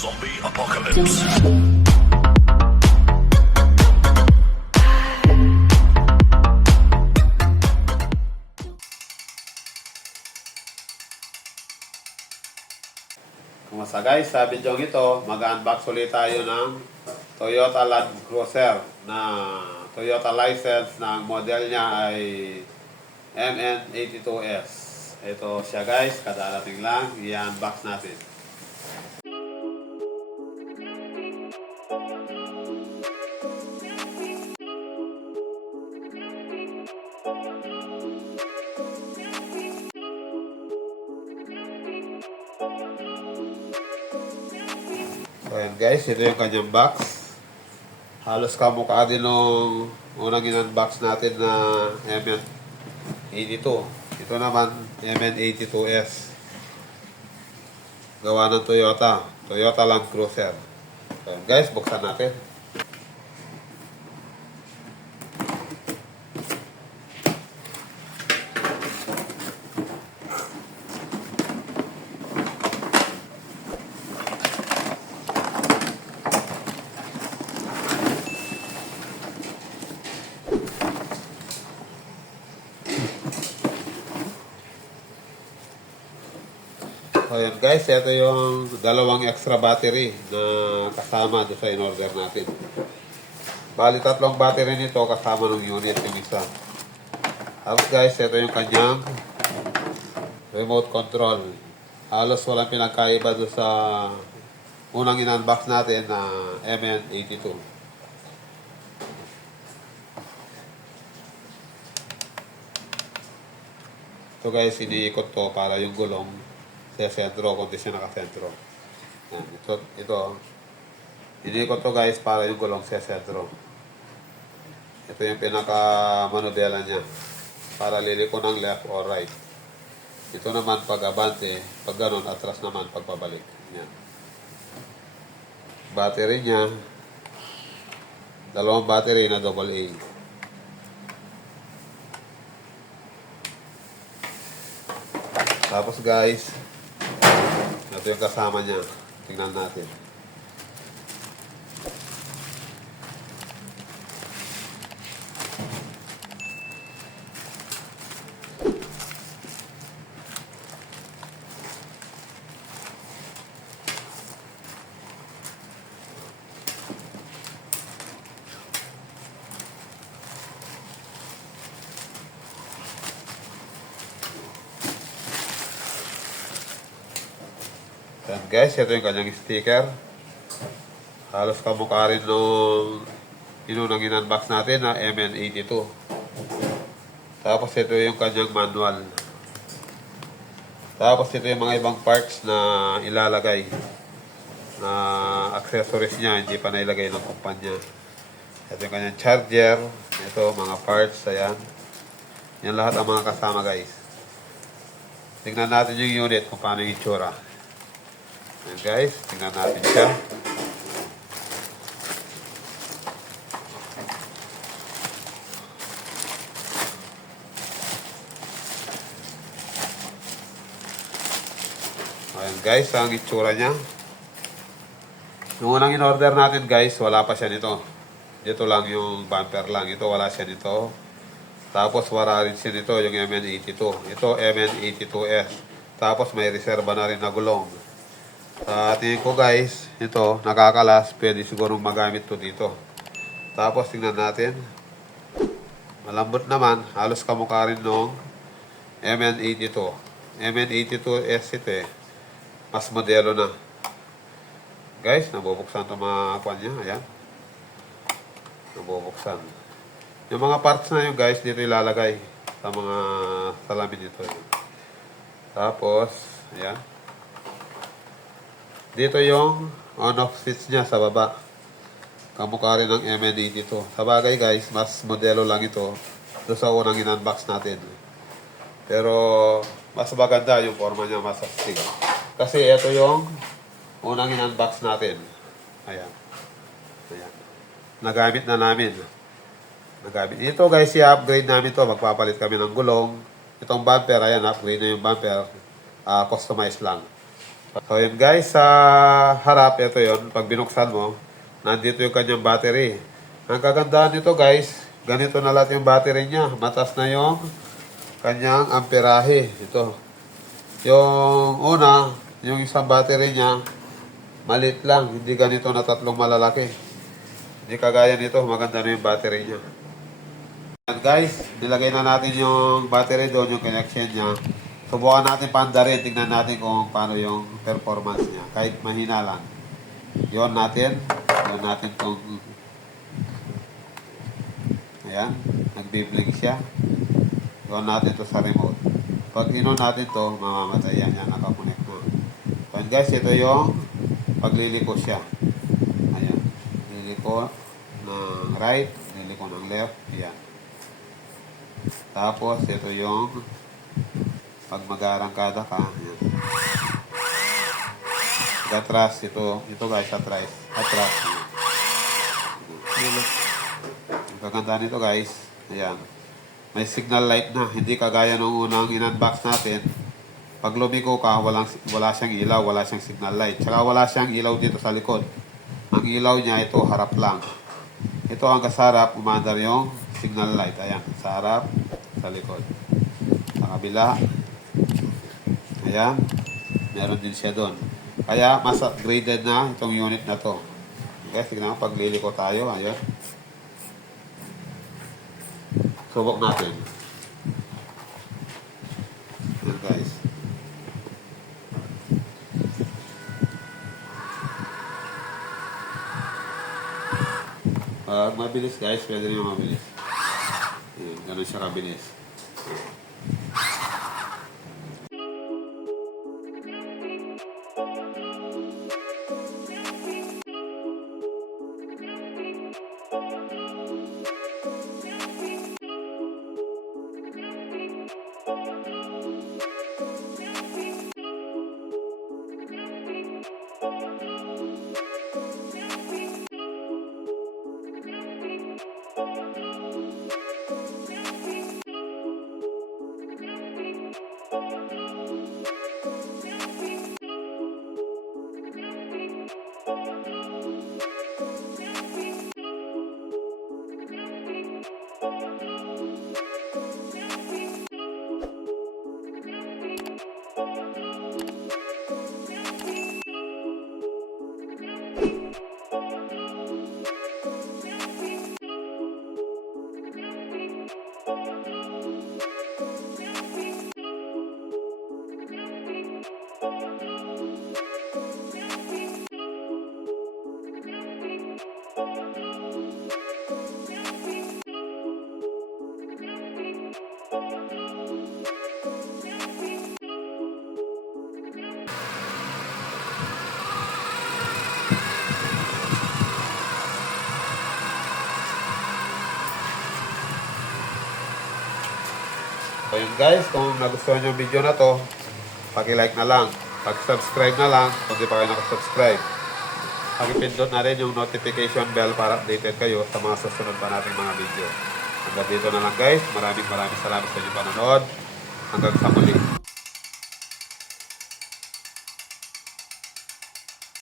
Zombie Apocalypse. Kumusta guys, sa video ito, mag-unbox ulit tayo ng Toyota Land Cruiser na Toyota license na model niya ay MN82S. Ito siya guys, kadarating lang, i-unbox natin. So ayan guys, ito yung kanyang box. Halos kamukha din nung unang in-unbox natin na MN82. Ito naman, MN82S. Gawa ng Toyota. Toyota Land Cruiser. So ayan guys, buksan natin. So ayan guys, ito yung dalawang extra battery na kasama doon sa in-order natin. Bali, tatlong battery nito kasama ng unit yung isa. Tapos guys, ito yung kanyang remote control. Halos walang pinagkaiba doon sa unang in-unbox natin na MN82. Ito guys, iniikot to para yung gulong sa sentro, kundi siya nakasentro. Yan, ito. Iniikot to guys para yung gulong sa sentro. Ito yung pinaka-manubela niya. Para liliko ng left or right. Ito naman pag abante, pag ganun, atras naman pag pabalik. Yan. Battery niya, dalawang battery na AA. Tapos guys, ito yung kasama niya. Tingnan natin. Yan guys, ito yung kanyang sticker. Halos kamukha rin nung inunang in-unbox natin na MN82. Tapos ito yung kanyang manual. Tapos ito yung mga ibang parts na ilalagay. Na accessories niya, hindi pa nailagay ng kumpanya. Ito yung kanyang charger. Ito, mga parts, ayan. Yan lahat ang mga kasama guys. Tingnan natin yung unit kung paano yung itsura. Ayan guys, tingnan natin siya. Ayan guys, ang itsura niya. Nung unang in-order natin guys, wala pa siya nito. Dito lang yung bumper lang. Ito wala siya nito. Tapos wala rin siya nito, yung MN82. Ito MN82S. Tapos may reserva na rin na gulong. Sa tingin ko guys, ito, nakakalas, pwede siguro magamit to dito. Tapos tingnan natin. Malambot naman, halos kamukha rin nung MN82. MN82S ito eh. Mas modelo na. Guys, nabubuksan ito mga kwan niya. Ayan. Nabubuksan. Yung mga parts na yun guys, dito ilalagay sa mga salamin nito. Tapos, ayan. Dito yung on-off switch niya sa baba. Kamukha rin ng MN82. Sa bagay guys, mas modelo lang ito doon sa unang in-unbox natin. Pero mas maganda yung forma niya, mas astig. Kasi ito yung unang in-unbox natin. Ayan. Ayan. Nagamit na namin. Ito guys, i-upgrade namin to. Magpapalit kami ng gulong. Itong bumper, ayan, upgrade na yung bumper. Customize lang. So yun guys, sa harap, ito yon pag binuksan mo, nandito yung kanyang battery. Ang kagandahan nito guys, ganito na lahat yung battery niya. Matas na yung kanyang amperahe. Ito. Yung una, yung isang battery niya, maliit lang. Hindi ganito na tatlong malalaki. Hindi kagaya nito, maganda na yung battery niya. Yan guys, nilagay na natin yung battery doon, yung connection niya. Subukan natin paandarin, tingnan natin kung paano yung performance niya. Kahit mahina lang. Yun natin kung... Ayan, nagbiblink siya. Yun natin to sa remote. Pag inon natin to, mamamatay yan. Yan, nakakonect na. So guys, ito yung pagliliko siya. Ayan, liliko ng right, liliko ng left. Ayan. Tapos, ito yung pag mag-aarangkada ka, yan. Atras, ito guys, atras. Ang kaganda nito guys, ayan. May signal light na, hindi kagaya nung unang in-unbox natin. Pag lumiko ka, wala siyang ilaw, wala siyang signal light. Tsaka wala siyang ilaw dito sa likod. Ang ilaw niya, ito, harap lang. Ito hanggang sa harap, umandar yung signal light. Ayan, sa harap, sa likod. Sa kabila, ayan, meron din siya doon. Kaya, mas upgraded na itong unit na to. Okay, tignan mo, pag liliko tayo, ayan. Subok natin. Ayan guys. Mabilis guys, pwede rin yung mabilis. Ayan, ganun siya kabilis. So yun guys, kung nagustuhan yung video na to, paki-like na lang, paki-subscribe na lang kung di pa kayo nakasubscribe. Paki-pindot na rin yung notification bell para updated kayo sa mga susunod pa nating mga video. Hanggang dito na lang guys, maraming salamat sa inyong panonood. Hanggang sa muli.